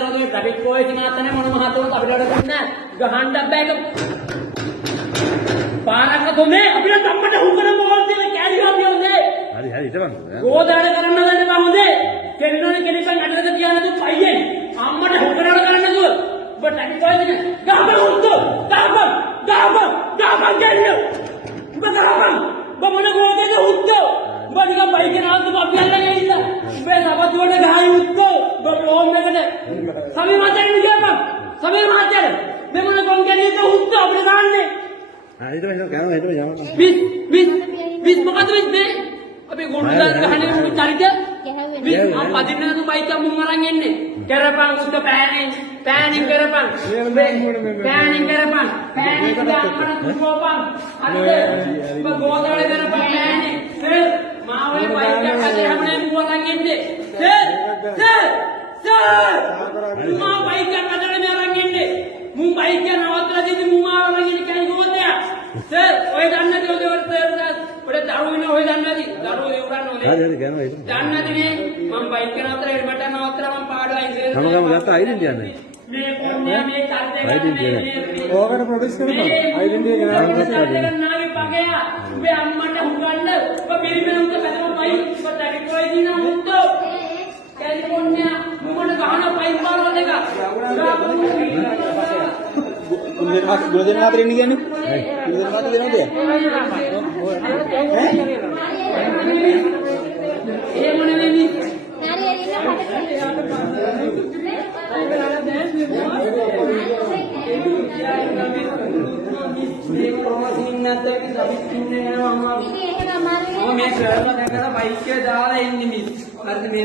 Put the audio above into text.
රොදේ traffic පොලිසිය මාතනේ මොන මහතුරුත් අපිට වැඩ කරන්නේ ගහන්න බෑ ඒක පාරක කොමේ අපිට ධම්මට හුඟන මොකක්ද කැඩිවා කියන්නේ හරි හිටපන් ගෝදාඩ කරන්න ගන්න බෑ හොඳේ කෙන්නන කෙනෙක්ගෙන් අඩලක තියන්න දු පයියෙන් අම්මට හුඟනවල කරන්න දු ඔබ ට්‍රැෆික් පොලිසිය ගහපන් උත්තෝ ගහපන් ගන්නේ ඔබ ගහපන් ඔබ මොන ගෝදේද උත්තෝ ඔබ නිකන් බයික් එක නාවුත් අපි අල්ලගෙන ඉන්න ඔබේ සබතුවට ගහයි උත්තෝ ඔබ ලෝම් එකට සමේ මාතෙන් කියපන් සමේ මාතෙන් මේ මොන කොන්කලියද උත්තෝ අපිට දාන්නේ හිටපන් යනවා විස් මොකද මේ අපි ගොනුදාර ගහන්නේ මුළු චරිත විස් අපදින්න නතු බයික් එක මුන් අරන් එන්නේ කරපන් උත්ත පෑනින් කරපන් දාපන තුපෝපන් අද ඔබ ගෝදාල කරපන් පෑනින් මාවේ බයික් එක අතරමනේ මුන් අරන් එන්නේ සර් මා බයික් එක අතරමනේ අරන් එන්නේ මුන් බයික් එක නවත්තලා දෙන්නේ මුන් ආවම ඉන්නේ කයි ගෝදයා සර් ඔය දන්නේ නැති ඔය සර් ඔය දරුවෝ ඉන්න ඔය දන්නේ නැති දරුවෝ ඉවරන්න ඕනේ හරි ගෑනවා ඒක දන්නේ නැතිනේ මම බයික් එක නතර මට නවත්තලා මම පාඩුවයි සර් ගම ගත්තා අයිඩෙන්ටි යන්නේ මේ කොන්නේ මේ කර්තේ ඕකට ප්‍රොඩියුස් කරපන් අයිඩෙන්ටි එක නාගේ පගයා උඹේ අම්මට හුඟන්න ඔබ පිරිමෙන උන්ට පැතම පයි ඔබ ටැග් කොයි දින උන්ටෝ කැලිෆෝනියා මොකද ගහන පයි පාරවල් එක ගුලදෙන අතර ඉන්නේ කියන්නේ ගුලදෙන අතර දෙනවද ඒ මොනේ වෙන්නේ මේ සර්ව දැකලා බයික් එක දාලා එන්නේ මිස්. හරිද මේ